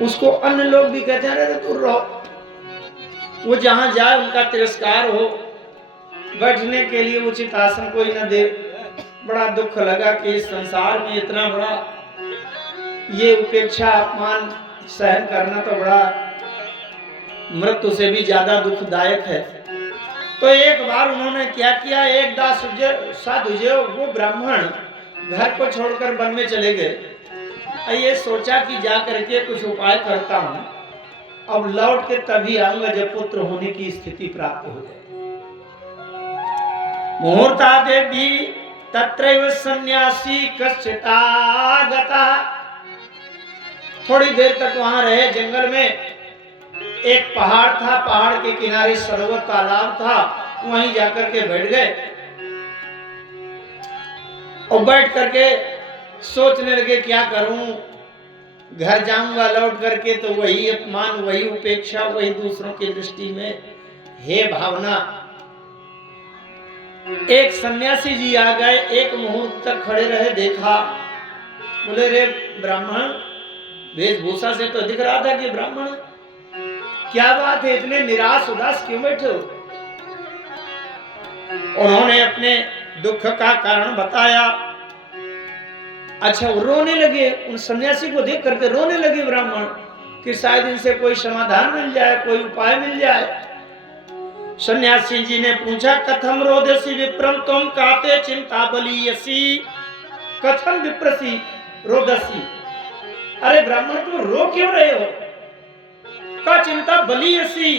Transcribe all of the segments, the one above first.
उसको अन्य लोग भी कहते हैं अरे दूर रहो। वो जहां जाए उनका तिरस्कार हो, बैठने के लिए उचित आसन कोई न दे। बड़ा दुख लगा कि इस संसार में इतना बड़ा ये उपेक्षा अपमान सहन करना तो बड़ा मृत्यु से भी ज्यादा दुखदायक है। तो एक बार उन्होंने क्या किया, एक दास साधु जो वो ब्राह्मण घर को छोड़कर वन में चले गए। ये सोचा कि जा करके कुछ उपाय करता हूं, अब लौट के तभी आऊंगा जब पुत्र होने की स्थिति प्राप्त हो जाए। मुहूर्तादे भी तत्रैव सन्यासी कश्चितागता। थोड़ी देर तक वहां रहे जंगल में। एक पहाड़ था, पहाड़ के किनारे सरोवर तालाब था, वहीं जाकर के बैठ गए और बैठ करके सोचने लगे क्या करूं, घर जाऊंगा लौट करके तो वही अपमान, वही उपेक्षा, वही दूसरों की दृष्टि में हे भावना। एक सन्यासी जी आ गए, एक मुहूर्त तक खड़े रहे, देखा, बोले रे ब्राह्मण, वेशभूषा से तो दिख रहा था कि ब्राह्मण, क्या बात है इतने निराश उदास क्यों बैठे हो? उन्होंने अपने दुख का कारण बताया। अच्छा, वो रोने लगे, उन सन्यासी को देख करके रोने लगे ब्राह्मण कि शायद इनसे कोई समाधान मिल जाए, कोई उपाय मिल जाए। सन्यासी जी ने पूछा, कथम रोदसी विप्रम तुम काते चिंता बलीयसी, कथम विप्रसी रोदसी। अरे ब्राह्मण तुम रो क्यों रहे हो? का चिंता बलीयसी,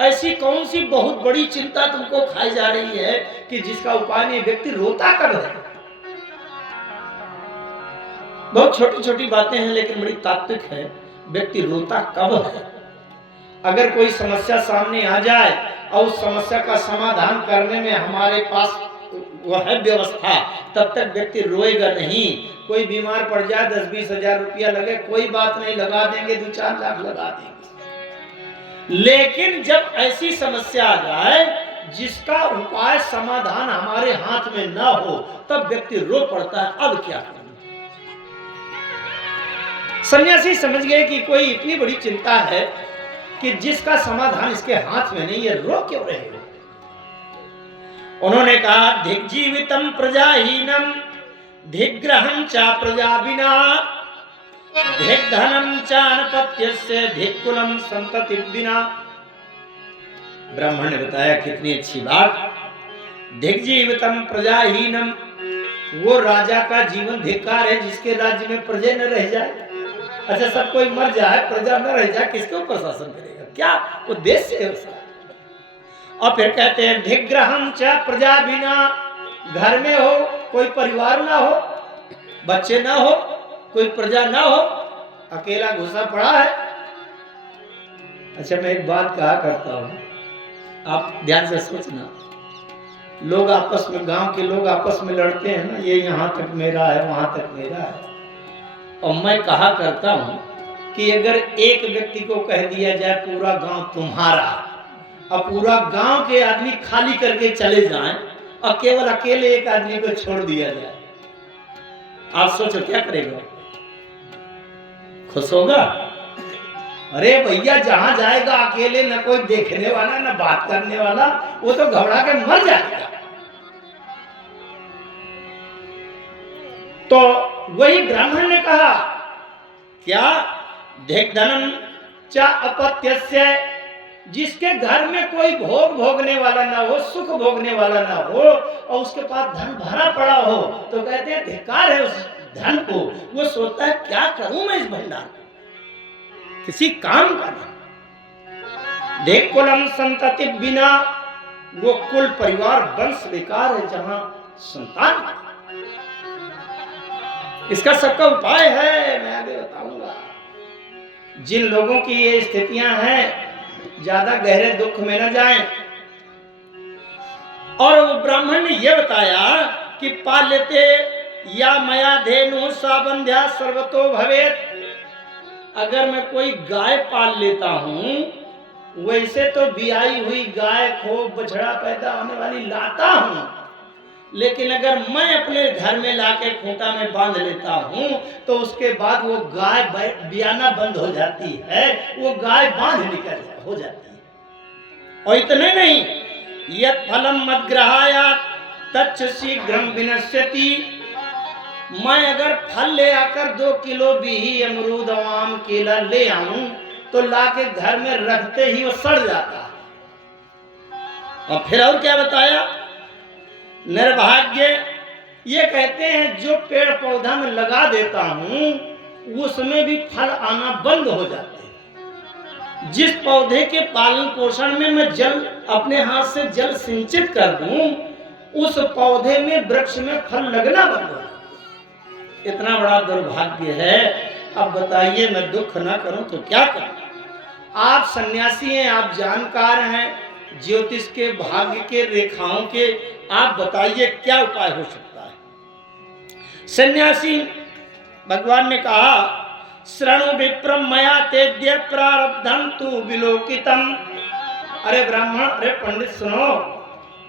ऐसी कौन सी बहुत बड़ी चिंता तुमको खाई जा रही है कि जिसका उपाय नहीं? व्यक्ति रोता कब है? बहुत छोटी छोटी बातें हैं लेकिन बड़ी तात्विक है। व्यक्ति रोता कब है? अगर कोई समस्या सामने आ जाए और उस समस्या का समाधान करने में हमारे पास वह है व्यवस्था, तब तक व्यक्ति रोएगा नहीं। कोई बीमार पड़ जाए, 10-20 हजार रुपया लगे, कोई बात नहीं, लगा देंगे, 2-4 लाख लगा देंगे। लेकिन जब ऐसी समस्या आ जाए जिसका उपाय समाधान हमारे हाथ में ना हो, तब व्यक्ति रो पड़ता है, अब क्या करें? सन्यासी समझ गए कि कोई इतनी बड़ी चिंता है कि जिसका समाधान इसके हाथ में नहीं है, रो क्यों रहे हो? उन्होंने कहा, धिग्जीवितम प्रजाहीनम धिग्रहं चा प्रजा बिना धिग्धनं चानपत्यस्य धिक्कुलम संतति बिना। ब्राह्मण ने बताया, कितनी अच्छी बात। धिग्जीवितम प्रजाहीनम, वो राजा का जीवन धिक्कार है जिसके राज्य में प्रजा न रह जाए। अच्छा, सब कोई मर जाए, प्रजा न रह जाए, किसके ऊपर शासन करेगा? क्या उद्देश्य है उसका? और फिर कहते हैं, धिग्रहं च प्रजा बिना, घर में हो कोई परिवार ना हो, बच्चे ना हो, कोई प्रजा ना हो, अकेला घुसा पड़ा है। अच्छा, मैं एक बात कहा करता हूं, आप ध्यान से सोचना। लोग आपस में, गांव के लोग आपस में लड़ते हैं ना, ये यहां तक मेरा है, वहां तक मेरा है। और मैं कहा करता हूं कि अगर एक व्यक्ति को कह दिया जाए पूरा गांव तुम्हारा, और पूरा गांव के आदमी खाली करके चले जाएं और केवल अकेले एक आदमी को छोड़ दिया जाए, आप सोचो क्या करेगा? खुश होगा? अरे भैया, जहां जाएगा अकेले, न कोई देखने वाला, न बात करने वाला, वो तो घबरा के मर जाएगा। तो वही ब्राह्मण ने कहा, क्या धिग्धनं च अपत्यस्य, जिसके घर में कोई भोग भोगने वाला ना हो, सुख भोगने वाला ना हो, और उसके पास धन भरा पड़ा हो, तो कहते हैं धिक्कार है उस धन को। वो सोचता है क्या करूं मैं इस भंडार, किसी काम का नहीं। धिक्कुलम संतति बिना, वो कुल परिवार वंश बेकार है जहां संतान। इसका सबका उपाय है, मैं आगे बताऊंगा। जिन लोगों की ये स्थितियां हैं, ज्यादा गहरे दुख में न जाएं। और वो ब्राह्मण ने यह बताया कि पाल्यते या मया धेनु साबंध्या सर्वतो भवेत। अगर मैं कोई गाय पाल लेता हूं, वैसे तो बियाई हुई गाय, खो, बछड़ा पैदा होने वाली लाता हूं, लेकिन अगर मैं अपने घर में लाके खूंटा में बांध लेता हूँ तो उसके बाद वो गाय बियाना बंद हो जाती है, वो गाय बांध निकल हो जाती है। और इतने नहीं, यत् फलम मद्ग्रहायात् तच्च शीघ्रं विनश्यति। मैं अगर फल ले आकर 2 किलो भी अमरूद आम केला ले आऊं तो लाके घर में रखते ही वो सड़ जाता है। और फिर और क्या बताया, निर्भाग्य ये कहते हैं जो पेड़ पौधा में लगा देता हूं उसमें भी फल आना बंद हो जाते हैं। जिस पौधे के पालन पोषण में मैं जल अपने हाथ से जल सिंचित कर दूं उस पौधे में वृक्ष में फल लगना बंद हो जाता। इतना बड़ा दुर्भाग्य है। अब बताइए मैं दुख ना करूं तो क्या करूं? आप सन्यासी हैं, आप जानकार हैं ज्योतिष के, भाग्य के, रेखाओं के, आप बताइए क्या उपाय हो सकता है? सन्यासी भगवान ने कहा शरणु विप्रम मया तेद्य प्रारब्धम तु विलोकितम। अरे ब्राह्मण, अरे पंडित सुनो,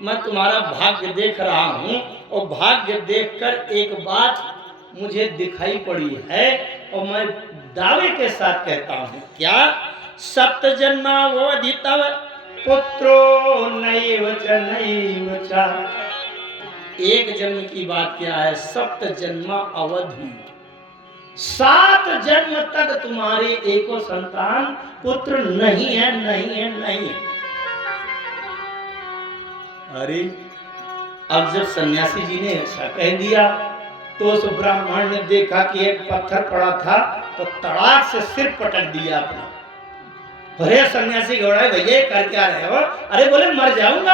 मैं तुम्हारा भाग्य देख रहा हूं और भाग्य देखकर एक बात मुझे दिखाई पड़ी है और मैं दावे के साथ कहता हूं। क्या? सप्त जन्मावधितव पुत्रो नैव च। एक जन्म की बात क्या है, सप्त जन्म अवधि, 7 जन्म तक तुम्हारे एको संतान पुत्र नहीं है, नहीं है, नहीं है। अरे अब जब सन्यासी जी ने ऐसा कह दिया तो उस ब्राह्मण ने देखा कि एक पत्थर पड़ा था तो तड़ाक से सिर पटक दिया अपना। अरे सन्यासी घबराए, भैया कर क्या रहे हो? अरे बोले मर जाऊंगा।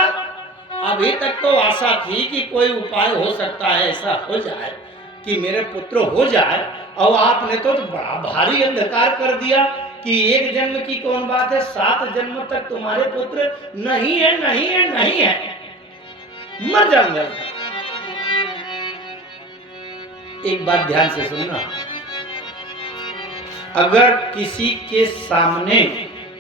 अभी तक तो आशा थी कि कोई उपाय हो सकता है, ऐसा हो जाए कि मेरे पुत्र हो जाए, और आपने तो बड़ा भारी अंधकार कर दिया कि एक जन्म की कौन बात है, 7 जन्म तक तुम्हारे पुत्र नहीं है, नहीं है, नहीं है, मर जाऊंगा। एक बात ध्यान से सुनना, अगर किसी के सामने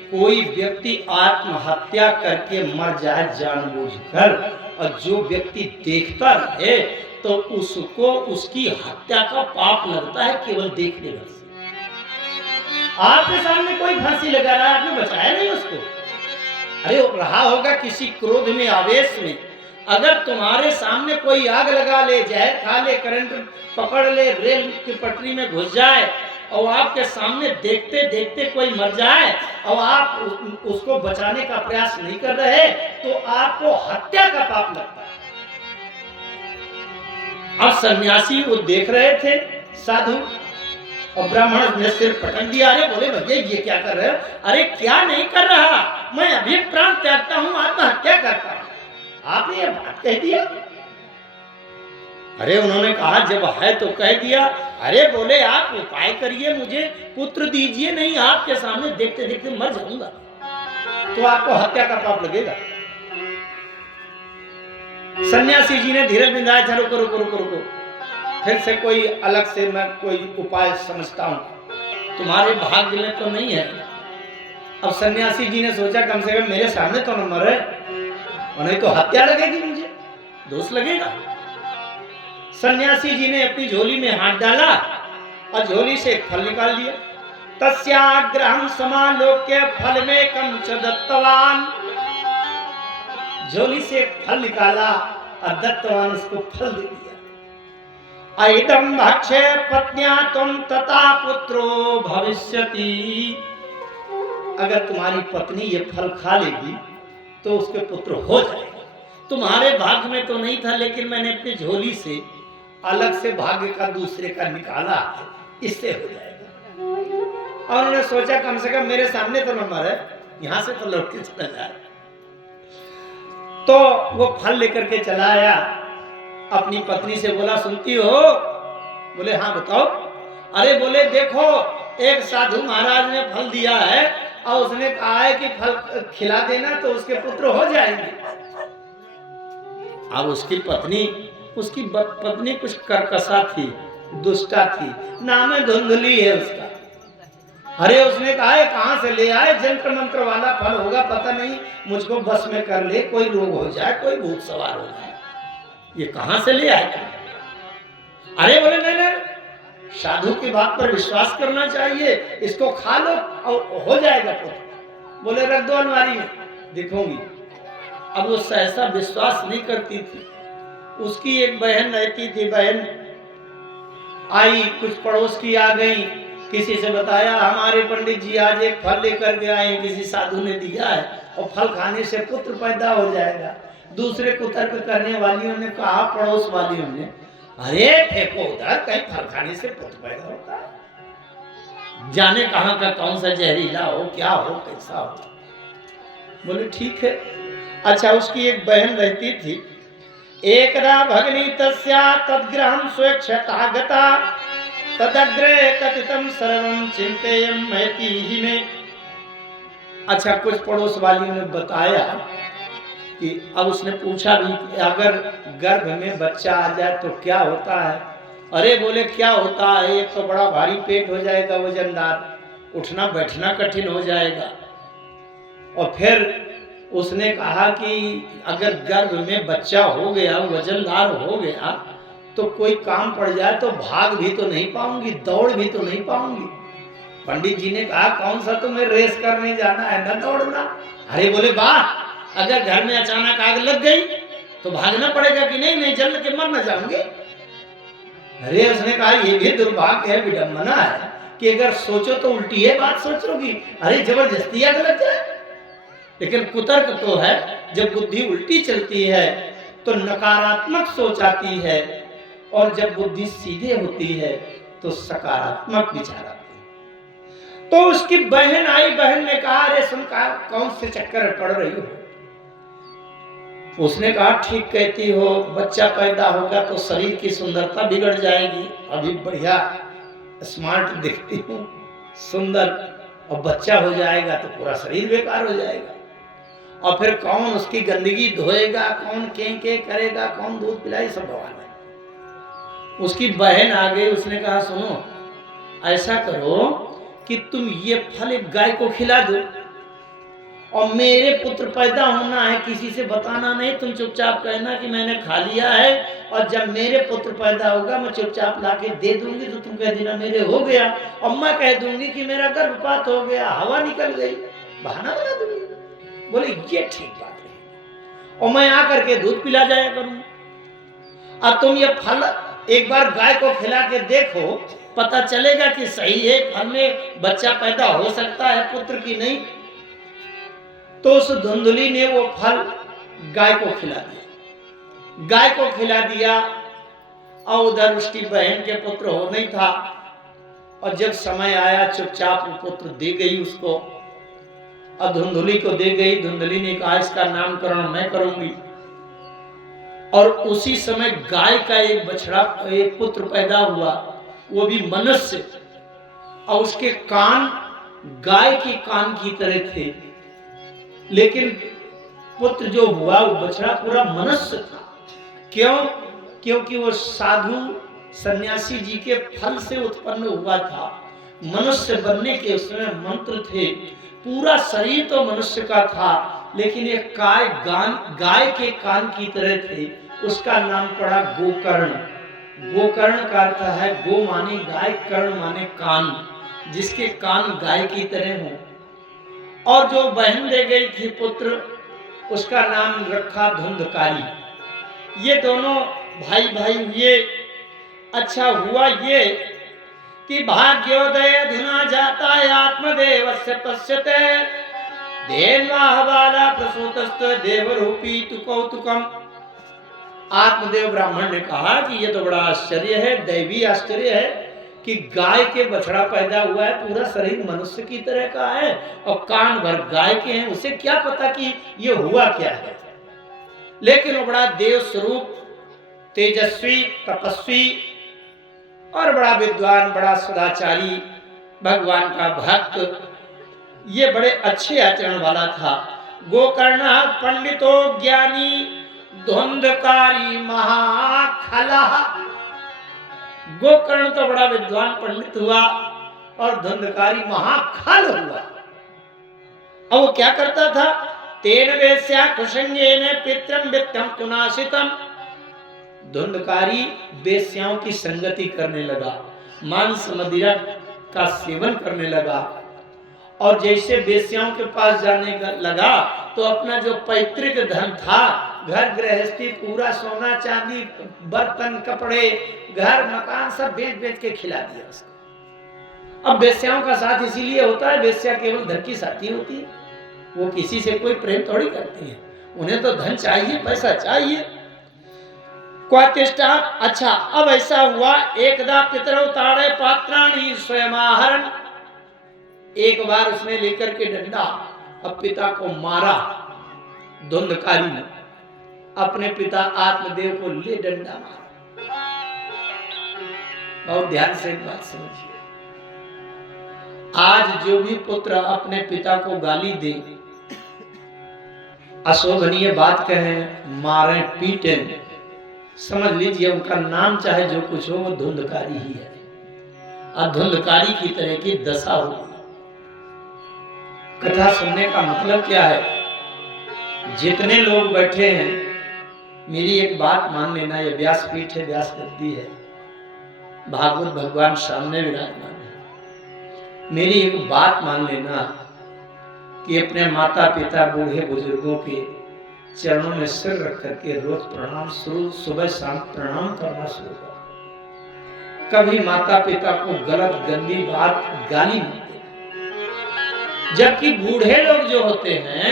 कोई व्यक्ति आत्महत्या करके मर जाए जानबूझकर और जो व्यक्ति देखता रहे तो उसको उसकी हत्या का पाप लगता है केवल देखने से। आपके सामने कोई फांसी लगा रहा है, आपने बचाया नहीं उसको। अरे रहा होगा किसी क्रोध में, आवेश में, अगर तुम्हारे सामने कोई आग लगा ले, जहर खा ले, करंट पकड़ ले, रेल की पटरी में घुस जाए और आपके सामने देखते देखते कोई मर जाए और आप उसको बचाने का प्रयास नहीं कर रहे तो आपको हत्या का पाप लगता है। अब सन्यासी वो देख रहे थे साधु और ब्राह्मण ने सिर पटक दिया। अरे बोले भैया ये क्या कर रहे हो? अरे क्या नहीं कर रहा, मैं अभी प्राण त्यागता हूं, आत्महत्या करता हूं। आपने ये बात कह दिया? अरे उन्होंने कहा जब है तो कह दिया। अरे बोले आप उपाय करिए, मुझे पुत्र दीजिए, नहीं आपके सामने देखते देखते मर जाऊंगा तो आपको हत्या का पाप लगेगा। सन्यासी जी ने धीरज बिंदाया, चलो रुको रुको रुको रुको, फिर से कोई अलग से मैं कोई उपाय समझता हूं, तुम्हारे भाग्य में तो नहीं है। अब सन्यासी जी ने सोचा कम से कम मेरे सामने तो न मरे, और नहीं तो हत्या लगेगी, मुझे दोष लगेगा। सन्यासी जी ने अपनी झोली में हाथ डाला और झोली से एक फल निकाल दिया। तस्याग्रहं समालोक्य फल में कम च दत्तवान। झोली से एक फल निकाला और दत्तवान उसको फल दे दिया। ऐदं भक्षे पत्न्या त्वं तथा पुत्रो भविष्यति। अगर तुम्हारी पत्नी ये फल खा लेगी तो उसके पुत्र हो जाएगा। तुम्हारे भाग्य में तो नहीं था, लेकिन मैंने अपनी झोली से अलग से भाग्य का दूसरे का निकाला, इससे हो जाएगा। और उन्होंने सोचा कम से कम मेरे सामने तो न मरे, यहां से तो लौट के चला जाए। तो वो फल लेकर के चला आया, अपनी पत्नी से बोला सुनती हो? बोले हाँ बताओ। अरे बोले देखो एक साधु महाराज ने फल दिया है और उसने कहा है कि फल खिला देना तो उसके पुत्र हो जाएंगे। अब उसकी पत्नी कुछ कर्कशा थी, दुष्टा थी, नाम धुंधली है उसका। अरे उसने कहा है कहां से ले आए, जंत्र मंत्र वाला फल होगा, पता नहीं, मुझको बस में कर ले, कोई रोग हो जाए, कोई भूत सवार हो जाए। ये कहां से ले आए? अरे बोले नहीं नहीं, साधु की बात पर विश्वास करना चाहिए, इसको खा लो और हो जाएगा पुत्र। बोले रख दो अलमारी में, देखूंगी। अब वो सहसा विश्वास नहीं करती थी। उसकी एक बहन रहती थी, बहन आई, कुछ पड़ोस की आ गई, किसी से बताया हमारे पंडित जी आज एक फल लेकर के आए, किसी साधु ने दिया है और फल खाने से पुत्र पैदा हो जाएगा। दूसरे कुतर्क करने वालियों ने कहा, पड़ोस वालियों ने, अरे फेंको उधर, कहीं फल खाने से पुत्र पैदा होता है, जाने कहां का कौन सा जहरीला हो, क्या हो, कैसा हो। बोले ठीक है। अच्छा, उसकी एक बहन रहती थी। एकदा भगिनी तस्या तद्ग्रहं स्वेच्छतागता तदग्रे कथितं सर्वं चिंतेयं महती में। अच्छा, कुछ पड़ोस वालियों ने बताया कि अब उसने पूछा भी कि अगर गर्भ में बच्चा आ जाए तो क्या होता है? अरे बोले क्या होता है, एक तो बड़ा भारी पेट हो जाएगा, वजनदार, उठना बैठना कठिन हो जाएगा। और फिर उसने कहा कि अगर गर्भ में बच्चा हो गया, वजनदार हो गया, तो कोई काम पड़ जाए तो भाग भी तो नहीं पाऊंगी, दौड़ भी तो नहीं पाऊंगी। पंडित जी ने कहा कौन सा तुम्हें रेस करने जाना है, न दौड़ना। अरे बोले वाह, अगर घर में अचानक आग लग गई तो भागना पड़ेगा कि नहीं? नहीं, जल के मर न जाऊंगे। अरे उसने कहा ये भी दुर्भाग्य है, विडंबना है कि अगर सोचो तो उल्टी है बात सोच लोगी। अरे जबरदस्ती आग लग जाए। लेकिन कुतर्क तो है, जब बुद्धि उल्टी चलती है तो नकारात्मक सोच आती है, और जब बुद्धि सीधे होती है तो सकारात्मक विचार आते हैं। तो उसकी बहन आई, बहन ने कहा अरे सुन, कौन से चक्कर पड़ रही हो? उसने कहा ठीक कहती हो, बच्चा पैदा होगा तो शरीर की सुंदरता बिगड़ जाएगी, अभी बढ़िया स्मार्ट दिखती हूँ, सुंदर, और बच्चा हो जाएगा तो पूरा शरीर बेकार हो जाएगा, और फिर कौन उसकी गंदगी धोएगा, कौन के करेगा, कौन दूध पिलाए, सब भगवान है। उसकी बहन आ गई, उसने कहा सुनो, ऐसा करो कि तुम ये फल एक गाय को खिला दो, और मेरे पुत्र पैदा होना है, किसी से बताना नहीं, तुम चुपचाप कहना कि मैंने खा लिया है, और जब मेरे पुत्र पैदा होगा मैं चुपचाप लाके दे दूंगी, तो तुम कह देना मेरे हो गया, और मैं कह दूंगी कि मेरा गर्भपात हो गया, हवा निकल गई, बहाना बना दूंगी। बोले ये ठीक बात है, और मैं आकर के दूध पिला जाया करूंगा। अब तुम ये फल एक बार गाय को खिला के देखो, पता चलेगा कि सही है, फल में बच्चा पैदा हो सकता है, पुत्र की नहीं। तो उस धुंधली ने वो फल गाय को खिला दिया, गाय को खिला दिया, और उधर उसकी बहन के पुत्र हो नहीं था, और जब समय आया चुपचाप वो पुत्र दे गई उसको, और धुंधली को दे गई। धुंधली ने कहा इसका नामकरण मैं करूंगी, और उसी समय गाय का एक बछड़ा, एक पुत्र पैदा हुआ, वो भी मनुष्य, और उसके कान गाय के कान की तरह थे, लेकिन पुत्र जो हुआ वो बछड़ा पूरा मनुष्य था। क्यों? क्योंकि वो साधु सन्यासी जी के फल से उत्पन्न हुआ था। मनुष्य बनने के उसमें मंत्र थे, पूरा शरीर तो मनुष्य का था, लेकिन एक गाय के कान की तरह थे। उसका नाम पड़ा गोकर्ण। गोकर्ण का अर्थ है गो माने गाय, कर्ण माने कान, जिसके कान गाय की तरह हो। और जो बहन दे गई थी पुत्र, उसका नाम रखा धुंधकारी। ये दोनों भाई भाई हुए। अच्छा हुआ ये कि भाग्योदय धुना जाता है आत्मदेवस्य पश्यते देवाह बाला प्रसूतस्त देवरूपी तु कौतुकम। आत्मदेव ब्राह्मण ने कहा कि ये तो बड़ा आश्चर्य है, दैवी आश्चर्य है कि गाय के बछड़ा पैदा हुआ है, पूरा शरीर मनुष्य की तरह का है, और कान भर गाय के हैं। उसे क्या पता कि ये हुआ क्या है, लेकिन वो बड़ा देव स्वरूप, तेजस्वी, तपस्वी, और बड़ा विद्वान, बड़ा सदाचारी, भगवान का भक्त, ये बड़े अच्छे आचरण वाला था। गोकर्ण पंडितो ज्ञानी धुंधकारी महाखला। गोकर्ण तो बड़ा विद्वान पंडित हुआ, और धुंधकारी महाखल हुआ। अब वो क्या करता था? तेन वेश्या कुसंगेन पित्रम वित्तम कुनाशितम। धुंधकारी वेश्याओं की संगति करने लगा, मांस मदिरा का सेवन करने लगा, और जैसे वेश्याओं के पास जाने का लगा तो अपना जो पैतृक धन था, घर गृहस्थी पूरा, सोना चांदी, बर्तन कपड़े, घर मकान सब बेच बेच के खिला दिया उसको। अब वेश्याओं का साथ इसीलिए होता है, वेश्या केवल धन की साथी होती है, वो किसी से कोई प्रेम थोड़ी करती है, उन्हें तो धन चाहिए, पैसा चाहिए। क्वातिष्ठा। अच्छा, अब ऐसा हुआ, एकदा पितरौ ताड़े पात्राणि स्वयमाहरण, एक बार उसने लेकर के डंडा अब पिता को मारा, धुंधकारी ने अपने पिता आत्मदेव को ले डंडा मारा। बहुत ध्यान से एक बात समझिए, आज जो भी पुत्र अपने पिता को गाली दे, अशोभनीय बात कहें, मारे पीटे, समझ लीजिए उनका नाम चाहे जो कुछ हो, वो धुंधकारी ही है, और धुंधकारी की तरह की दशा होगी। कथा सुनने का मतलब क्या है, जितने लोग बैठे हैं, मेरी एक बात मान लेना, ये व्यासपीठ है, व्यास गद्दी है, भागवत भगवान सामने विराजमान है। मेरी एक बात मान लेना कि अपने माता पिता बूढ़े बुजुर्गों के चरणों में सिर रख करके रोज प्रणाम शुरू, सुबह शाम प्रणाम करना शुरू कर। कभी माता पिता को गलत गंदी बात गाली मत देना। जबकि बूढ़े लोग जो होते हैं,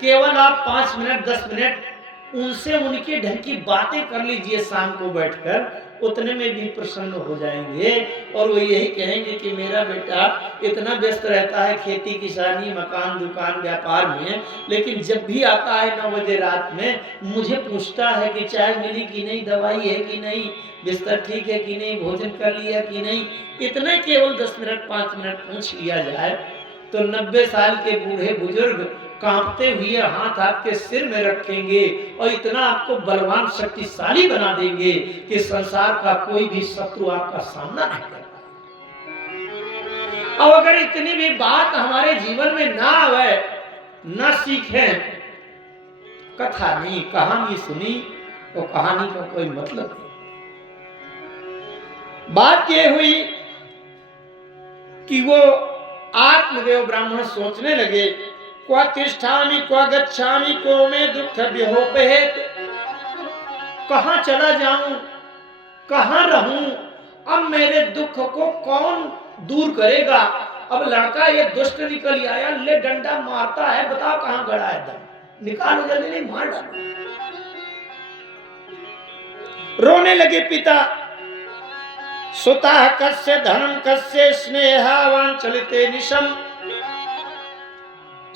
केवल आप 5 मिनट 10 मिनट उनसे उनके ढंग की बातें कर लीजिए शाम को बैठकर, उतने में भी प्रसन्न हो जाएंगे, और वो यही कहेंगे कि मेरा बेटा इतना व्यस्त रहता है खेती किसानी मकान दुकान व्यापार में, लेकिन जब भी आता है 9 बजे रात में मुझे पूछता है कि चाय मिली कि नहीं, दवाई है कि नहीं, बिस्तर ठीक है कि नहीं, भोजन कर लिया कि नहीं। इतने केवल 10 मिनट 5 मिनट पूछ लिया जाए तो 90 साल के बूढ़े बुजुर्ग कांपते हुए हाथ आपके सिर में रखेंगे और इतना आपको बलवान शक्तिशाली बना देंगे कि संसार का कोई भी शत्रु आपका सामना नहीं कर पाएगा। और अगर इतनी भी बात हमारे जीवन में ना आवे, ना सीखें, कथा नहीं कहानी सुनी तो कहानी का कोई मतलब नहीं। बात यह हुई कि वो आत्मदेव ब्राह्मण सोचने लगे, क्वा तिष्ठामि क्वा गच्छामि को में दुख विहोपेत, कहां चला जाऊं, कहां रहूं, अब मेरे दुख को कौन दूर करेगा। अब लड़का ये दुष्ट निकल आया, ले डंडा मारता है, बताओ कहां गड़ा है दम, निकालो जल्दी, नहीं मार डालो। रोने लगे पिता, सुता कस्य धनम कस्य स्नेहावान चलते निशम।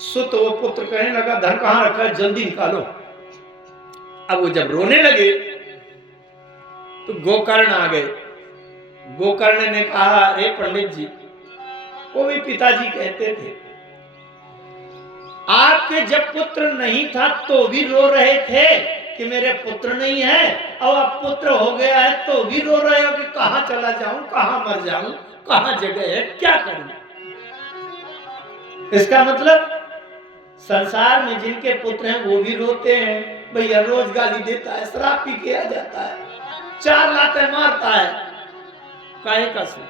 सुत वो पुत्र कहने लगा, धन कहां रखा है, जल्दी निकालो। अब वो जब रोने लगे तो गोकर्ण आ गए। गोकर्ण ने कहा, अरे पंडित जी, वो भी पिताजी कहते थे, आपके जब पुत्र नहीं था तो भी रो रहे थे कि मेरे पुत्र नहीं है, और अब पुत्र हो गया है तो भी रो रहे हो कि कहां चला जाऊं, कहां मर जाऊं, कहां जगह है, क्या करूं। इसका मतलब संसार में जिनके पुत्र हैं वो भी रोते हैं, भैया रोज गाली देता है, शराब पी के आ जाता है, 4 लातें मारता है, काहे का सुख।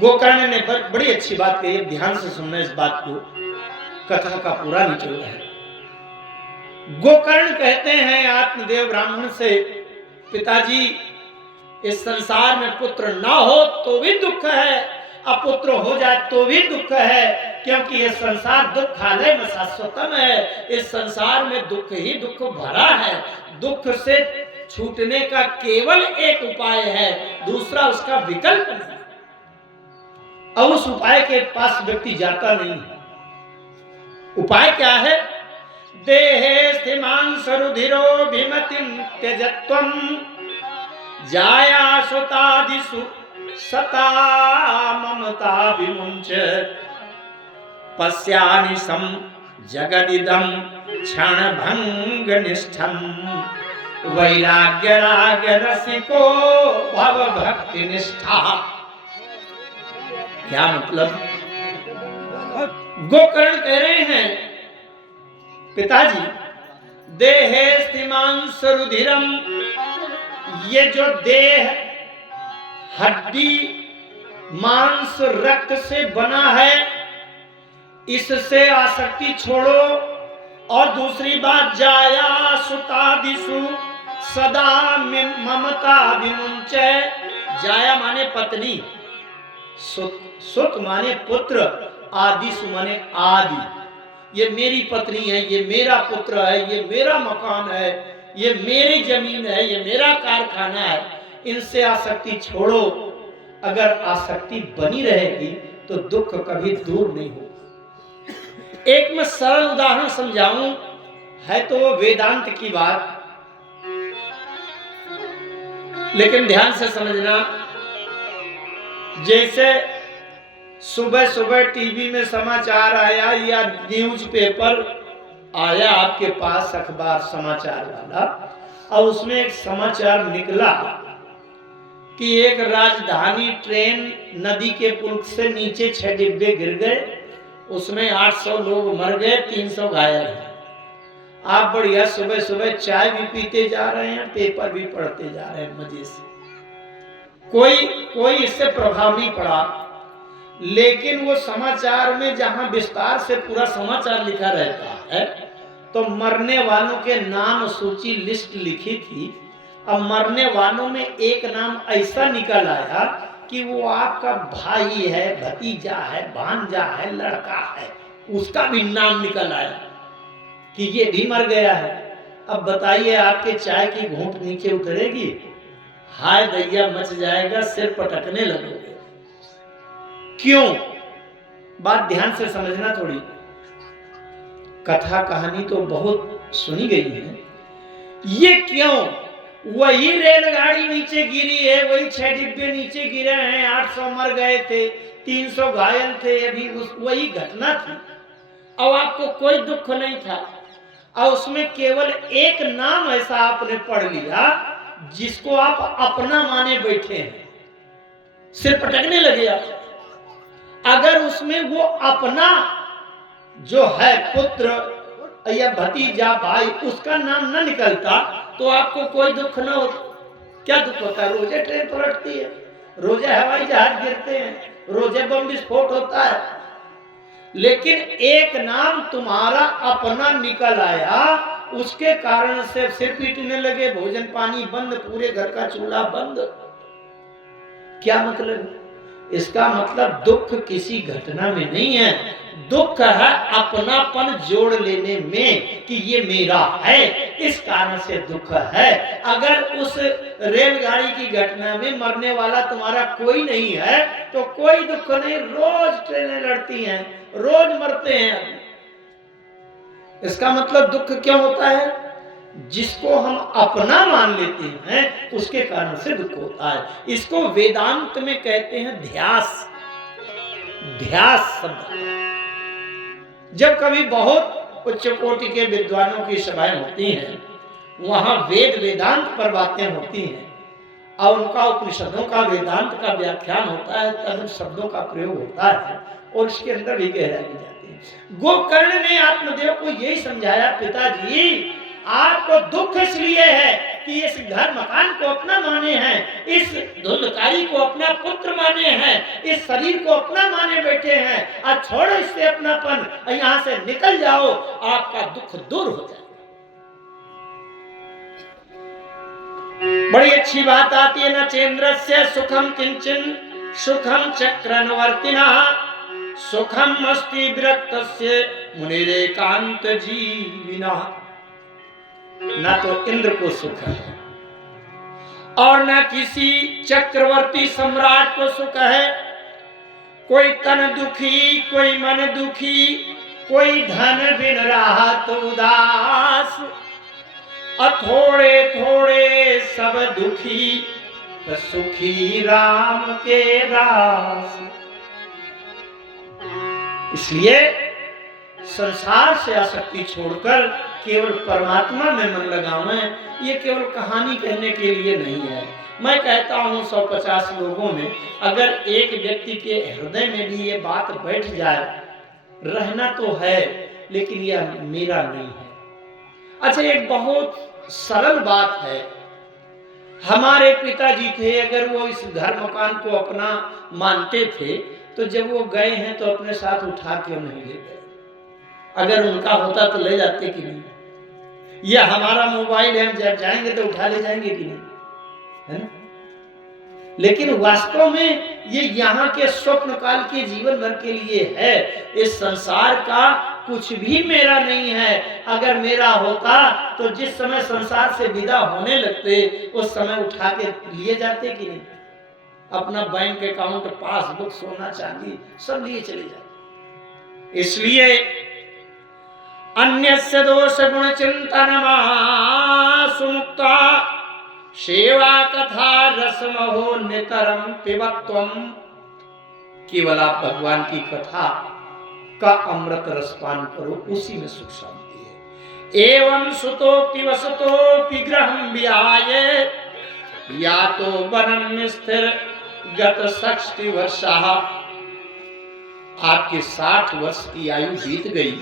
गोकर्ण ने बड़ी अच्छी बात कही, ध्यान से सुनना इस बात को, कथा का पूरा निचोड़ है। गोकर्ण कहते हैं आत्मदेव ब्राह्मण से, पिताजी इस संसार में पुत्र ना हो तो भी दुख है, अपुत्र हो जाए तो भी दुख है, क्योंकि ये संसार दुखालय में शाश्वतम है। इस संसार में दुख ही दुख भरा है। दुख से छूटने का केवल एक उपाय है, दूसरा उसका विकल्प नहीं, और उस उपाय के पास व्यक्ति जाता नहीं है। उपाय क्या है? देहे स्थिमां सरुधिरो भिमतिं त्यजत्वं जाया सुतादिषु सता ममता विमुंच पश्यानिशं जगदिदं क्षणभंग निष्ठं वैराग्य राग रसिको भव भक्ति निष्ठा। क्या मतलब? गोकर्ण कह रहे हैं, पिताजी देहे स्थिमांस रुधिरम, ये जो देह हड्डी मांस रक्त से बना है, इससे आसक्ति छोड़ो। और दूसरी बात, जाया सुतादिषु सदा ममता विमुंचय। जाया माने पत्नी, सुत माने पुत्र, आदिषु माने आदि। ये मेरी पत्नी है, ये मेरा पुत्र है, ये मेरा मकान है, ये मेरी जमीन है, ये मेरा कारखाना है। इनसे आसक्ति छोड़ो। अगर आसक्ति बनी रहेगी तो दुख कभी दूर नहीं होगा। एक मैं सरल उदाहरण समझाऊं, है तो वो वेदांत की बात, लेकिन ध्यान से समझना। जैसे सुबह सुबह टीवी में समाचार आया या न्यूज़पेपर आया आपके पास, अखबार समाचार वाला, और उसमें एक समाचार निकला कि एक राजधानी ट्रेन नदी के पुल से नीचे 6 डिब्बे गिर गए, उसमें 800 लोग मर गए, 300 घायल हैं। आप बढ़िया सुबह सुबह चाय भी पीते जा रहे हैं, पेपर भी पढ़ते जा रहे हैं मजे से, कोई इससे प्रभाव नहीं पड़ा। लेकिन वो समाचार में जहां विस्तार से पूरा समाचार लिखा रहता है, तो मरने वालों के नाम सूची लिस्ट लिखी थी। अब मरने वालों में एक नाम ऐसा निकल आया कि वो आपका भाई है, भतीजा है, भांजा है, लड़का है, उसका भी नाम निकल आया कि ये भी मर गया है। अब बताइए, आपके चाय की घूंट नीचे उतरेगी? हाय दैया मच जाएगा, सिर पटकने लगोगे। क्यों? बात ध्यान से समझना थोड़ी। कथा कहानी तो बहुत सुनी गई है, ये क्यों? वही रेलगाड़ी नीचे गिरी है, वही 6 डिब्बे नीचे गिरे हैं, 800 मर गए थे, 300 घायल थे, अभी वही घटना थी। अब आपको कोई दुख नहीं था, और उसमें केवल एक नाम ऐसा आपने पढ़ लिया जिसको आप अपना माने बैठे हैं, सिर पटकने लगे आप। अगर उसमें वो अपना जो है पुत्र या भतीजा भाई, उसका नाम न निकलता तो आपको कोई दुख न होता। क्या दुख होता है? रोजे ट्रेन पलटती है, रोजे हवाई जहाज गिरते हैं, रोजे बम विस्फोट होता है। लेकिन एक नाम तुम्हारा अपना निकल आया, उसके कारण से सिर पीटने लगे, भोजन पानी बंद, पूरे घर का चूल्हा बंद। क्या मतलब? इसका मतलब दुख किसी घटना में नहीं है, दुख है अपनापन जोड़ लेने में कि ये मेरा है, इस कारण से दुख है। अगर उस रेलगाड़ी की घटना में मरने वाला तुम्हारा कोई नहीं है तो कोई दुख नहीं, रोज ट्रेनें लड़ती हैं, रोज मरते हैं। इसका मतलब दुख क्यों होता है? जिसको हम अपना मान लेते हैं उसके कारण से दुख होता है। इसको वेदांत में कहते हैं ध्यास। ध्यास शब्द, जब कभी बहुत उच्च कोटि के विद्वानों की सभाएं होती हैं, वहां वेद वेदांत पर बातें होती हैं और उनका उपनिषदों का वेदांत का व्याख्यान होता है, तब शब्दों का प्रयोग होता है और इसके अंदर भी गहराई की जाती है। गोकर्ण ने आत्मदेव को यही समझाया, पिताजी आपको दुख इसलिए है कि इस घर मकान को अपना माने हैं, इस धुंधकारी को अपना पुत्र माने हैं, इस शरीर को अपना माने बैठे हैं। आज छोड़ो इससे अपनापन, यहाँ से निकल जाओ, आपका दुख दूर हो जाए। बड़ी अच्छी बात आती है, न चेन्द्रस्य सुखम किंचन सुखम चक्रवर्तिनः सुखम अस्ति विरक्तस्य मुनिरेकांत जीविनः। ना तो इंद्र को सुख है और ना किसी चक्रवर्ती सम्राट को सुख है। कोई तन दुखी, कोई मन दुखी, कोई धन बिन रहा तो उदास, थोड़े थोड़े सब दुखी, सुखी राम के दास। इसलिए संसार से आसक्ति छोड़कर केवल परमात्मा में मन लगावें। ये केवल कहानी कहने के लिए नहीं है। मैं कहता हूँ 150 लोगों में अगर एक व्यक्ति के हृदय में भी ये बात बैठ जाए, रहना तो है लेकिन यह मेरा नहीं है। अच्छा, एक बहुत सरल बात है, हमारे पिताजी थे, अगर वो इस घर मकान को अपना मानते थे तो जब वो गए हैं तो अपने साथ उठा क्यों नहीं ले गए? अगर उनका होता तो ले जाते कि नहीं? या हमारा मोबाइल है, हम जब जाएंगे तो उठा ले जाएंगे कि नहीं, है ना? लेकिन वास्तव में ये यहाँ के स्वप्न काल के जीवन भर के लिए है। इस संसार का कुछ भी मेरा नहीं है। अगर मेरा होता तो जिस समय संसार से विदा होने लगते उस समय उठा के लिए जाते कि नहीं? अपना बैंक अकाउंट, पासबुक, सोना चांदी सब लिए चले जाते। इसलिए अन्यस्य दोष गुण चिंतनमा सुमुक्ता सेवा कथा रसमहो नितरम पिबत्वम। केवल आप भगवान की कथा का अमृत रसपान करो, उसी में सुख शांति है। एवं सुतोक्ति वसतो विग्रहं विहाय या तो वनम स्थिर गत 60 वर्षा। आपके 60 वर्ष की आयु बीत गई,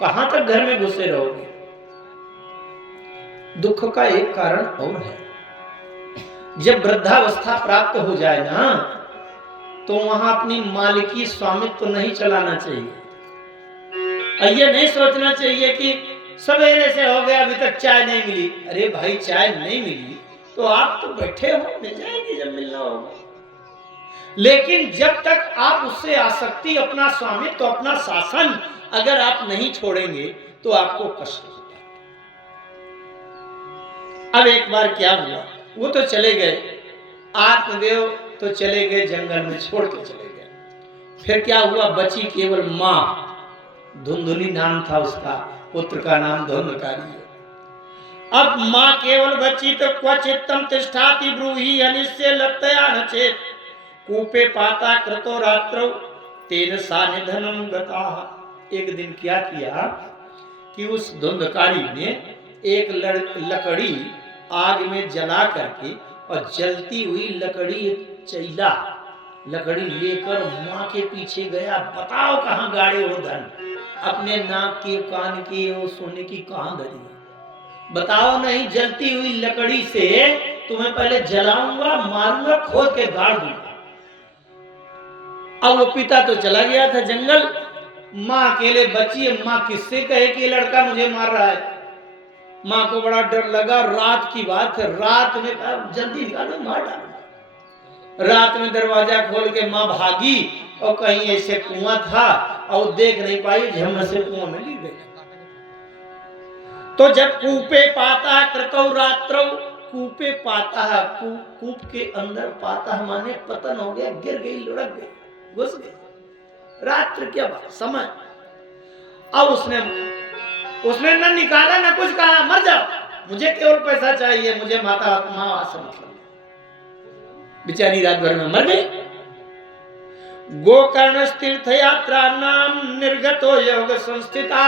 कहां तक घर में घुसे रहोगे? दुख का एक कारण और है, जब वृद्धावस्था प्राप्त हो जाए ना तो वहां अपनी मालिकी स्वामित्व तो नहीं चलाना चाहिए। ये नहीं सोचना चाहिए कि सवेरे से हो गया अभी तक चाय नहीं मिली। अरे भाई, चाय नहीं मिली तो आप तो बैठे हो, मिल जाएगी जब मिलना होगा। लेकिन जब तक आप उससे आसक्ति, अपना स्वामित्व, अपना शासन अगर आप नहीं छोड़ेंगे तो आपको कष्ट होगा। अब एक बार क्या हुआ, वो तो चले गए, आत्मदेव तो चले गए, जंगल में छोड़ के चले गए। फिर क्या हुआ, बची केवल मां। धुंधुली नाम था उसका, पुत्र का नाम धुंधकारी है। अब मां केवल बची तो क्वचित्तम तिष्ठाति ब्रूहि अनिश्चय लप्तया न चेत कूपे पाता कृतो रात्रौ तेन सा निधनम गता। एक दिन क्या किया कि उस धुंधकारी ने एक लकड़ी आग में जला करके और जलती हुई लकड़ी, चैला लकड़ी लेकर मां के पीछे गया। बताओ कहां गाड़े हो धन? अपने नाक के, कान के, वो सोने की कहां धरी? बताओ नहीं, जलती हुई लकड़ी से तुम्हें पहले जलाऊंगा, मारूंगा, खोद के गाड़ दूंगा। अब वो पिता तो चला गया था जंगल, मां अकेले बची है। मां किससे कहे कि लड़का मुझे मार रहा है? मां को बड़ा डर लगा। रात की बात है, रात में कहा जल्दी निकालो, मार डालूंगा। रात में दरवाजा खोल के मां भागी और कहीं ऐसे कुआं था और देख नहीं पाई, झम्म से कुआं में गिर गई। तो जब कूपे पाता कृतौ रात्रौ, कूपे पाता, कूप के अंदर पाता माने पतन हो गया, गिर गई, लुढ़क गई, घुस गई। रात्र क्या बात, समय। अब उसने न निकाला न कुछ कहा, मर जाओ, मुझे केवल पैसा चाहिए, मुझे माता मां से मतलब। बेचारी रात भर में मर गई। गोकर्ण तीर्थ यात्रा नाम निर्गतो योग संस्थिता।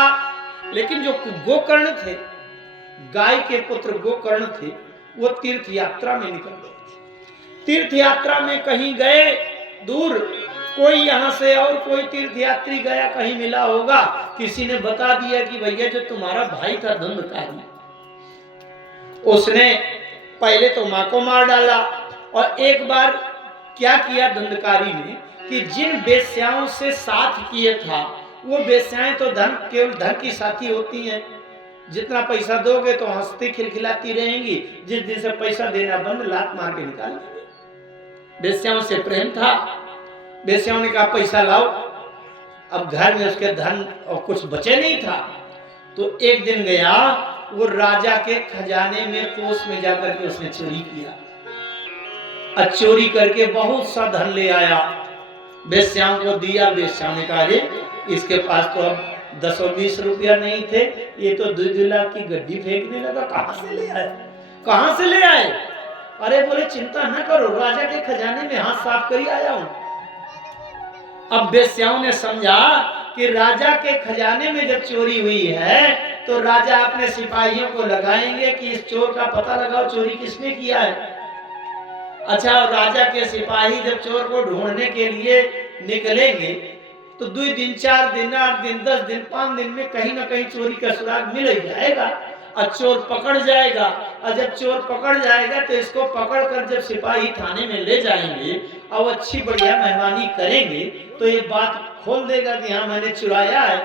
लेकिन जो गोकर्ण थे, गाय के पुत्र गोकर्ण थे, वो तीर्थ यात्रा में निकल गए। तीर्थ यात्रा में कहीं गए दूर, कोई यहां से और कोई तीर्थ यात्री गया, कहीं मिला होगा, किसी ने बता दिया कि भैया जो तुम्हारा भाई था धुंधकारी, उसने पहले तो मां को मार डाला। और एक बार क्या किया धुंधकारी ने कि जिन बेश्याओं से साथ किए था, वो बेश्याएं तो धन, केवल धन की साथी होती हैं। जितना पैसा दोगे तो हंसती खिलखिलाती रहेंगी, जिस दिन से पैसा देना बंद, लात मार के निकाल देंगे। बेश्याओं से प्रेम था, बेश्याओं ने कहा पैसा लाओ। अब घर में उसके धन और कुछ बचे नहीं था, तो एक दिन गया, वो राजा के खजाने में, कोष में जाकर के उसने चोरी किया। और चोरी करके बहुत सा धन ले आया, बेश्याओं को दिया। बेश्याओं ने कहा रे, इसके पास तो अब 10-20 रुपया नहीं थे, ये तो 2 लाख की गड्डी फेंकने लगा। कहां से ले आए, कहां से ले आए? अरे बोले चिंता न करो, राजा के खजाने में हाथ साफ करी आया हूं। अब बेश्याओं ने समझा कि राजा के खजाने में जब चोरी हुई है तो राजा अपने सिपाहियों को लगाएंगे कि इस चोर का पता लगाओ, चोरी किसने किया है। अच्छा, राजा के सिपाही जब चोर को ढूंढने के लिए निकलेंगे तो 2 दिन, 4 दिन, 8 दिन, 10 दिन, 5 दिन में कहीं ना कहीं चोरी का सुराग मिल ही जाएगा। और चोर पकड़ जाएगा, और जब चोर पकड़ जाएगा तो इसको पकड़ कर जब सिपाही थाने में ले जाएंगे और अच्छी बढ़िया मेहमानी करेंगे तो ये बात खोल देगा कि हाँ मैंने चुराया है।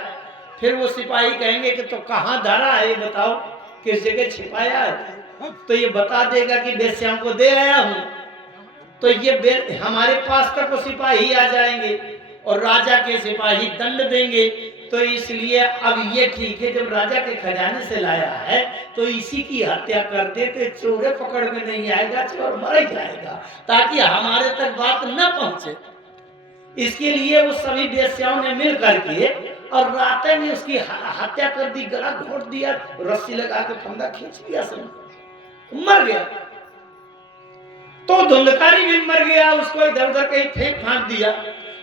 फिर वो सिपाही कहेंगे कि तो कहाँ धरा है ये बताओ, किस जगह छिपाया है, तो ये बता देगा कि बेश्याम को दे आया हूँ। तो ये हमारे पास तक वो सिपाही आ जाएंगे और राजा के सिपाही दंड देंगे। तो इसलिए अब ये ठीक है, जब राजा के खजाने से लाया है तो इसी की हत्या कर देते, चोरे पकड़ में नहीं आएगा, चोर मर जाएगा, ताकि हमारे तक बात न पहुंचे। इसके लिए वो सभी वेश्याओं ने मिल करके और रात में उसकी हत्या कर दी, गला घोंट दिया, रस्सी लगा के फंदा खींच दिया, सब मर गया। तो धुंधकारी भी मर गया, उसको इधर उधर कहीं फेंक फांक दिया।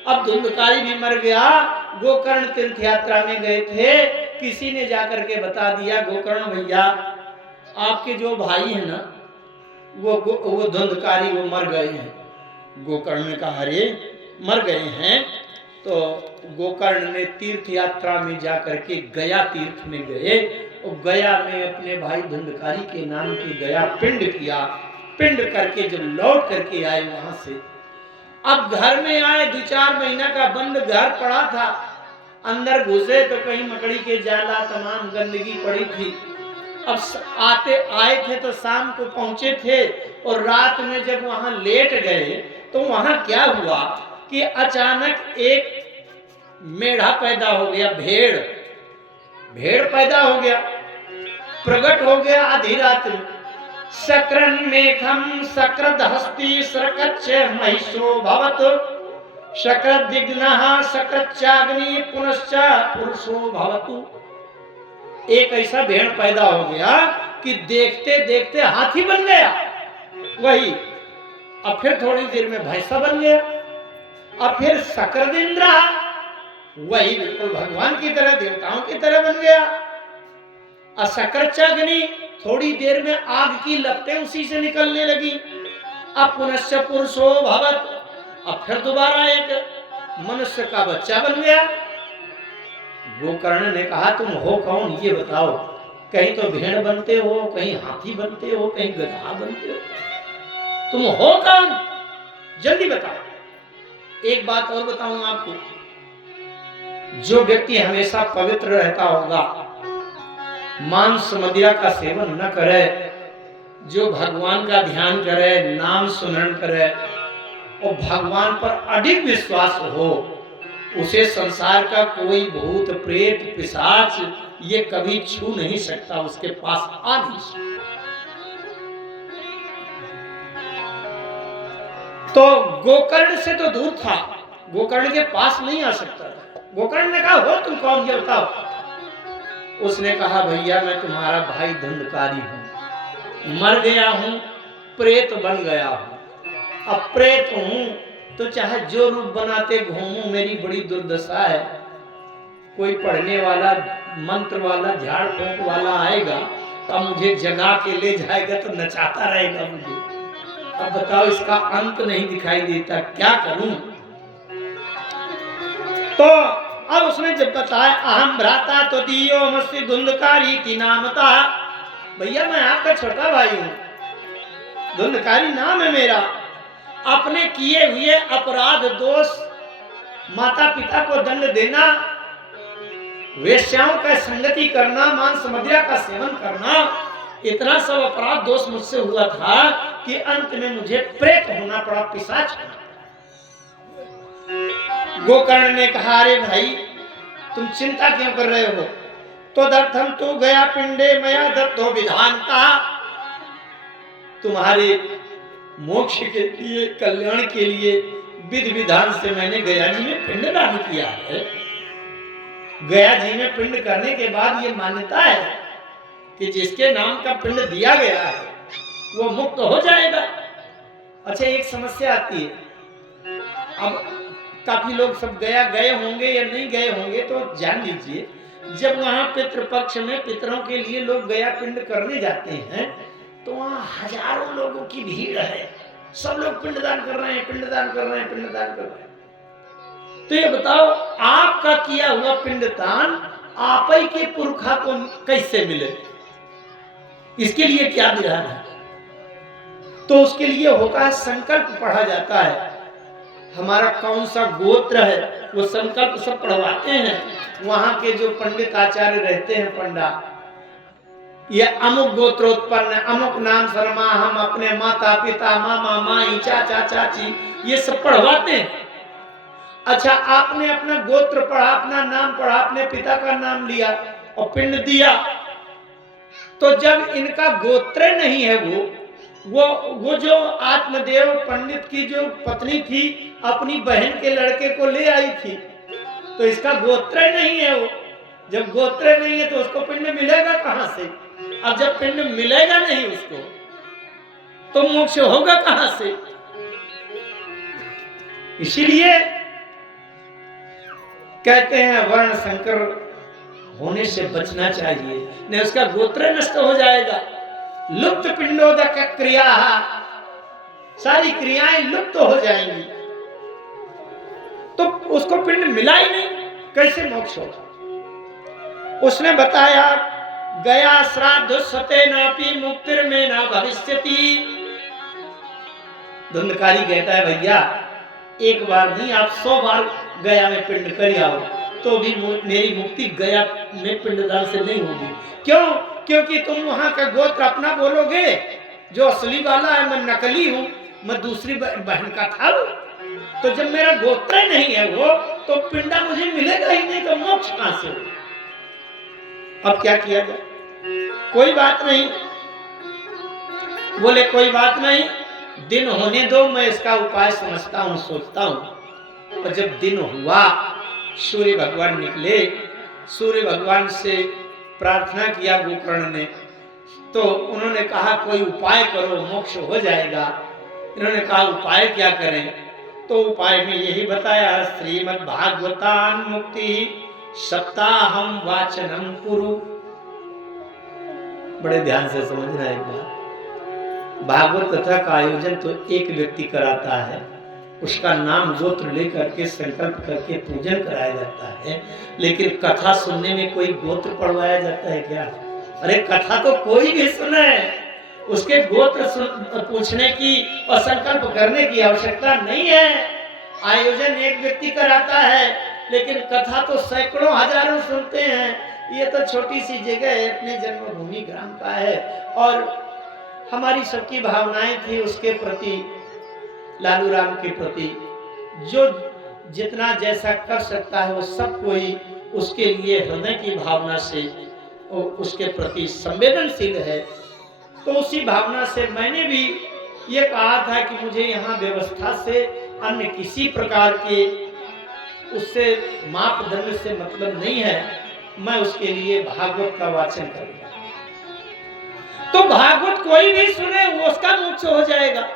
अब धुंधकारी भी मर गया। गोकर्ण तीर्थ यात्रा में गए थे, किसी ने जाकर के बता दिया, गोकर्ण भैया आपके जो भाई है ना वो धुंधकारी वो मर गए हैं। गोकर्ण ने कहा अरे मर गए हैं। तो गोकर्ण ने तीर्थ यात्रा में जाकर के गया तीर्थ में गए और गया में अपने भाई धुंधकारी के नाम की गया पिंड किया। पिंड करके जब लौट करके आए वहां से, अब घर में आए, 2-4 महीना का बंद घर पड़ा था, अंदर घुसे तो कहीं मकड़ी के जाला, तमाम गंदगी पड़ी थी। अब आए थे तो शाम को पहुंचे थे और रात में जब वहां लेट गए तो वहां क्या हुआ कि अचानक एक मेढ़ा पैदा हो गया, भेड़ पैदा हो गया, प्रकट हो गया आधी रात में। शक्रन मेघम सकृद हस्ती सरकच्च महिषो भवत, शक्रद दिग्नः सकृच्चाग्नि पुनश्च पुरुषो भवतु। एक ऐसा भेड़ पैदा हो गया कि देखते देखते हाथी बन गया वही, अब फिर थोड़ी देर में भैंसा बन गया, अब फिर शक्रदिंद्र वही बिल्कुल भगवान की तरह, देवताओं की तरह बन गया। असक्रचाग्नि थोड़ी देर में आग की लपटें उसी से निकलने लगी। अब पुनश्च पुरुषो भवत, अब फिर दोबारा एक मनुष्य का बच्चा बन गया। गोकर्ण ने कहा तुम हो कौन ये बताओ, कहीं तो भेड़ बनते हो, कहीं हाथी बनते हो, कहीं गधा बनते हो, तुम हो कौन, जल्दी बताओ। एक बात और बताऊं आपको, जो व्यक्ति हमेशा पवित्र रहता होगा, मांस मदिरा का सेवन न करे, जो भगवान का ध्यान करे, नाम सुमरण करे और भगवान पर अडिग विश्वास हो, उसे संसार का कोई भूत प्रेत पिशाच ये कभी छू नहीं सकता, उसके पास आ नहीं सकता। तो गोकर्ण से तो दूर था, गोकर्ण के पास नहीं आ सकता। गोकर्ण ने कहा हो तुम कौन ये बताओ। उसने कहा भैया मैं तुम्हारा भाई धुंधकारी हूं, मर गया हूं, प्रेत बन गया हूं। अब प्रेत हूं तो चाहे जो रूप बनाते घूमूं, मेरी बड़ी दुर्दशा है। कोई पढ़ने वाला, मंत्र वाला, झाड़ फूंक वाला आएगा तो मुझे जगा के ले जाएगा तो नचाता रहेगा मुझे। अब बताओ इसका अंत नहीं दिखाई देता, क्या करूं। तो अब उसने जब बताया अहम भ्राता तो दियो मस्ती धुंधकारी की नामता, भैया मैं आपका छोटा भाई हूं, धुंधकारी नाम है मेरा। अपने किए हुए अपराध दोष, माता पिता को दंड देना, वेश्याओं का संगति करना, मांस मदिरा का सेवन करना, इतना सब अपराध दोष मुझसे हुआ था कि अंत में मुझे प्रेत होना पड़ा, पिशाच होना पड़ा। गोकर्ण ने कहा अरे भाई तुम चिंता क्यों कर रहे हो, तो दर्थम तो गया पिंडे मया दत्तो विधानता, तुम्हारे मोक्ष के लिए, कल्याण के लिए विधि विधान से मैंने गया जी में पिंडदान किया है। गया जी में पिंड करने के बाद ये मान्यता है कि जिसके नाम का पिंड दिया गया है वो मुक्त हो जाएगा। अच्छा एक समस्या आती है, अब काफी लोग सब गया गए होंगे या नहीं गए होंगे तो जान लीजिए, जब वहां पितृपक्ष में पितरों के लिए लोग गया पिंड करने जाते हैं तो वहां हजारों लोगों की भीड़ है, सब लोग पिंडदान कर रहे हैं, पिंडदान कर रहे हैं, पिंडदान कर रहे हैं। तो ये बताओ आपका किया हुआ पिंडदान आप ही के पुरखा को कैसे मिले। इसके लिए क्या विधान है? तो उसके लिए होता है संकल्प पढ़ा जाता है। हमारा कौन सा गोत्र है वो संकल्प सब पढ़वाते हैं। वहां के जो पंडित आचार्य रहते हैं, पंडा, ये अमुक गोत्रोत्पन्न, अमुक नाम शर्मा, हम अपने माता पिता, मामा माई, चाचा चाची, ये सब पढ़वाते हैं। अच्छा, आपने अपना गोत्र पढ़ा, अपना नाम पढ़ा, अपने पिता का नाम लिया और पिंड दिया, तो जब इनका गोत्र नहीं है, वो जो आत्मदेव पंडित की जो पत्नी थी अपनी बहन के लड़के को ले आई थी, तो इसका गोत्र नहीं है। वो जब गोत्र नहीं है तो उसको पिंड मिलेगा कहां से? अब जब पिंड मिलेगा नहीं उसको, तो मोक्ष होगा कहां से? इसीलिए कहते हैं वर्ण संकर होने से बचना चाहिए, नहीं उसका गोत्र नष्ट हो जाएगा। लुप्त पिंडोदक क्रिया, सारी क्रियाएं लुप्त हो जाएंगी, तो उसको पिंड मिला ही नहीं, कैसे मोक्ष होगा? उसने बताया गया श्राद्ध सते नापि मुक्तिर में न भविष्यति। धुंधकारी कहता है भैया एक बार नहीं, आप 100 बार गया में पिंड कर आओ तो भी मेरी मुक्ति गया में पिंडदान से नहीं होगी। क्यों? क्योंकि तुम वहां का गोत्र अपना बोलोगे, जो असली वाला है मैं नकली हूं, मैं दूसरी बहन का था। तो जब मेरा गोत्र नहीं है वो, तो पिंडा मुझे मिलेगा ही नहीं, तो मोक्ष कहां से हो? अब क्या किया जाए? कोई बात नहीं, बोले कोई बात नहीं, दिन होने दो, मैं इसका उपाय समझता हूं, सोचता हूं। और जब दिन हुआ, सूर्य भगवान निकले, सूर्य भगवान से प्रार्थना किया गोकर्ण ने, तो उन्होंने कहा कोई उपाय करो, मोक्ष हो जाएगा। इन्होंने कहा उपाय क्या करें? तो उपाय में यही बताया, श्रीमद् भागवतान मुक्ति सप्ताहम वाचनम कुरु। बड़े ध्यान से समझना एक बात, भागवत कथा का आयोजन तो एक व्यक्ति कराता है, उसका नाम गोत्र लेकर के संकल्प करके पूजन कराया जाता है, लेकिन कथा सुनने में कोई गोत्र पढ़वाया जाता है क्या? अरे कथा तो कोई भी सुने, उसके गोत्र पूछने की और संकल्प करने की आवश्यकता नहीं है। आयोजन एक व्यक्ति कराता है, लेकिन कथा तो सैकड़ों हजारों सुनते हैं। ये तो छोटी सी जगह है, अपने जन्मभूमि ग्राम का है, और हमारी सबकी भावनाएं थी उसके प्रति, लालू राम के प्रति, जो जितना जैसा कर सकता है वो सब कोई उसके लिए हृदय की भावना से उसके प्रति संवेदनशील है। तो उसी भावना से मैंने भी ये कहा था कि मुझे यहाँ व्यवस्था से अन्य किसी प्रकार के उससे मापदंड से मतलब नहीं है, मैं उसके लिए भागवत का वाचन करूंगा। तो भागवत कोई भी सुने वो उसका मोक्ष हो जाएगा।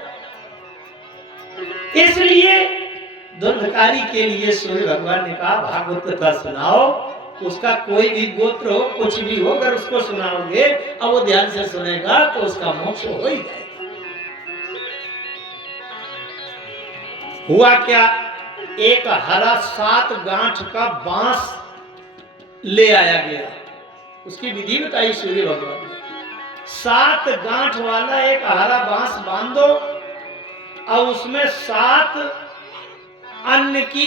इसलिए धुंधकारी के लिए सूर्य भगवान ने कहा भागवत कथा सुनाओ, उसका कोई भी गोत्र हो, कुछ भी हो, अगर उसको सुनाओगे और वो ध्यान से सुनेगा तो उसका मोक्ष हो ही जाएगा। हुआ क्या, एक हरा 7 गांठ का बांस ले आया गया, उसकी विधि बताई सूर्य भगवान ने। 7 गांठ वाला एक हरा बांस बांधो और उसमें 7 अन्न की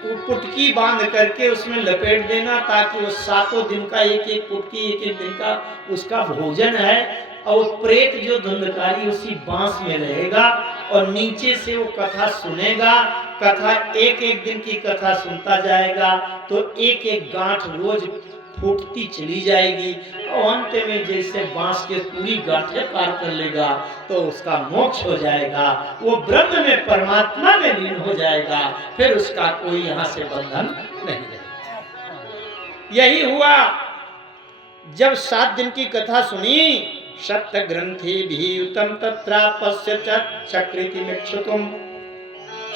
पुटकी बांध करके उसमें लपेट देना, ताकि वो 7 दिन का एक एक पुटकी, एक एक दिन का उसका भोजन है। और प्रेत जो धुंधकारी उसी बांस में रहेगा और नीचे से वो कथा सुनेगा। कथा एक एक दिन की कथा सुनता जाएगा तो एक एक गांठ रोज फूटती चली जाएगी, और अंत में जैसे बांस के पूरी गांठें पार कर लेगा तो उसका मोक्ष हो जाएगा, वो ब्रह्म में परमात्मा में लीन हो जाएगा, फिर उसका कोई यहाँ से बंधन नहीं रहेगा। यही हुआ जब 7 दिन की कथा सुनी। सप्त ग्रंथि भीयुतम तत्रा पश्यत चक्रिति मिक्षुतुम।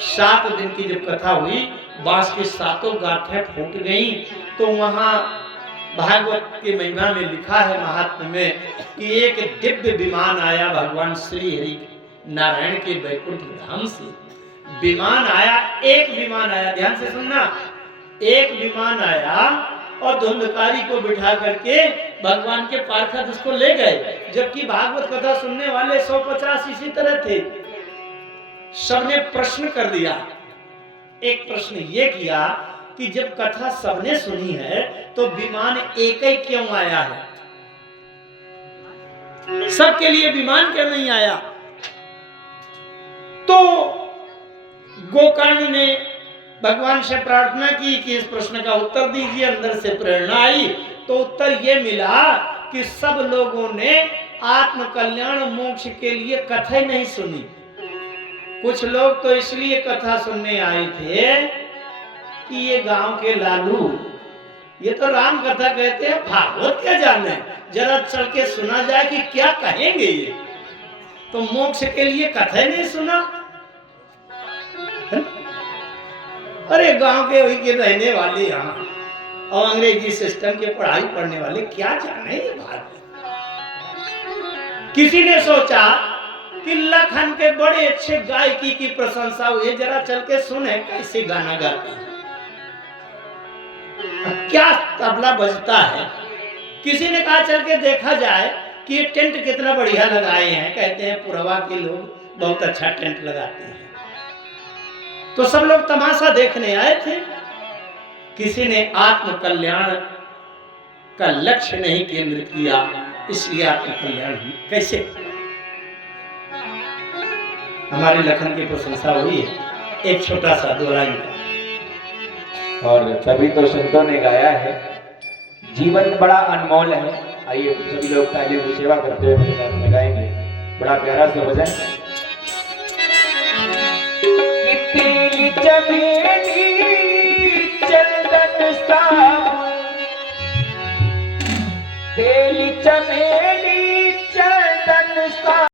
7 दिन की जब कथा हुई, बांस की 7 गांठें फूट गई। तो वहां भागवत के महिमा में लिखा है महात्म्य में कि एक दिव्य विमान आया भगवान श्री हरि नारायण के वैकुंठ धाम से। विमान आया, एक विमान आया, ध्यान से सुनना, एक विमान आया और धुंधकारी को बिठा करके भगवान के पार्षद उसको ले गए, जबकि भागवत कथा सुनने वाले 150 इसी तरह थे। सबने प्रश्न कर दिया। एक प्रश्न ये किया कि जब कथा सबने सुनी है तो विमान एक ही क्यों आया है? सबके लिए विमान क्यों नहीं आया? तो गोकर्ण ने भगवान से प्रार्थना की कि इस प्रश्न का उत्तर दीजिए। अंदर से प्रेरणा आई तो उत्तर ये मिला कि सब लोगों ने आत्म कल्याण मोक्ष के लिए कथा ही नहीं सुनी। कुछ लोग तो इसलिए कथा सुनने आए थे कि ये गांव के लालू, ये तो राम कथा कहते हैं, भागवत क्या जाने, जरा चल के सुना जाए कि क्या कहेंगे ये। तो मोक्ष के लिए कथा ही नहीं सुना। अरे गांव के वही के रहने वाले यहाँ और अंग्रेजी सिस्टम के पढ़ाई पढ़ने वाले क्या जाने ये बात। किसी ने सोचा कि लखन के बड़े अच्छे गायकी की प्रशंसा हुई, जरा चल के सुने कैसे गाना गाते हैं, क्या तबला बजता है। किसी ने कहा चल के देखा जाए कि ये टेंट कितना बढ़िया लगाए हैं, कहते हैं पुरवा के लोग बहुत अच्छा टेंट लगाते हैं। तो सब लोग तमाशा देखने आए थे। किसी ने आत्म कल्याण का लक्ष्य नहीं केंद्रित किया, इसलिए आत्म कल्याण कैसे। हमारे लखन की प्रशंसा हुई है एक छोटा सा 2 लाइन का, और तभी तो संतों ने गाया है, जीवन बड़ा अनमोल है। आइए सभी लोग तालियों की सेवा करते हुए मेरे साथ में गाएंगे बड़ा प्यारा सा भजन। चमेली चंदन साबुन, तेली चमेली